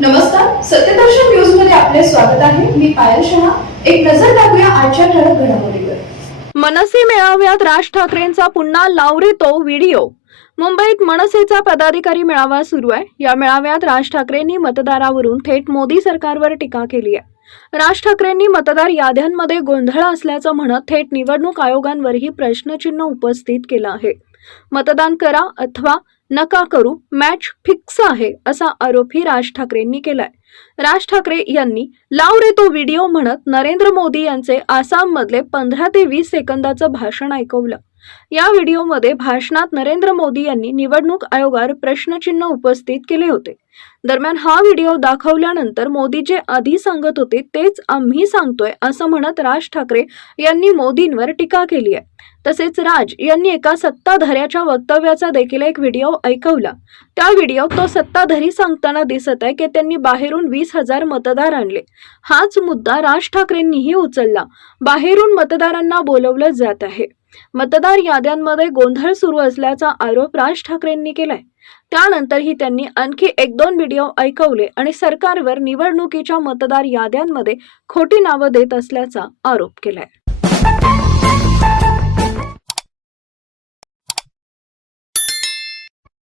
नमस्कार सत्यदर्शन न्यूजमध्ये आपले स्वागत आहे. मी पायल शहा. एक नजर टाकूया आजच्या ठळक घडामोडीवर. मनसे मेळाव्यात राज ठाकरेंचा पुन्हा लावरे तो व्हिडिओ. मुंबईत मनसेचा पदाधिकारी मेळावा सुरू आहे. या मेळाव्यात राज ठाकरेंनी मतदारावरून थेट मोदी सरकारवर टीका केली आहे. राज ठाकरेंनी मतदार याद्यांमध्ये गोंधळ असल्याचं म्हणत थेट निवडणूक आयोगांवरही प्रश्नचिन्ह उपस्थित केलं आहे. मतदान करा अथवा नका करू मॅच फिक्स आहे असा आरोपही राज ठाकरेंनी केलाय. राज ठाकरे यांनी लाव रे तो व्हिडिओ म्हणत नरेंद्र मोदी यांचे आसाममधले पंधरा ते वीस सेकंदाचं भाषण ऐकवलं. या व्हिडिओमध्ये भाषणात नरेंद्र मोदी यांनी निवडणूक आयोगावर प्रश्नचिन्ह उपस्थित केले होते. दरम्यान हा व्हिडिओ दाखवल्यानंतर मोदी जे आधी सांगत होते तेच आम्ही सांगतोय असं म्हणत राज ठाकरे यांनी मोदींवर टीका केली आहे. तसेच राज यांनी एका सत्ताधाऱ्याच्या वक्तव्याचा देखील एक व्हिडिओ ऐकवला. त्या व्हिडिओ तो सत्ताधारी सांगताना दिसत आहे की त्यांनी बाहेरून वीस हजार मतदार आणले. हाच मुद्दा राज ठाकरेंनीही उचलला. बाहेरून मतदारांना बोलवलं जात आहे. मतदार याद्यांमध्ये गोंधळ सुरू असल्याचा आरोप राज ठाकरेंनी केलाय. त्यानंतरही त्यांनी आणखी एक दोन व्हिडिओ ऐकवले आणि सरकारवर निवडणुकीच्या मतदार याद्यांमध्ये खोटी नावं देत असल्याचा आरोप केलाय.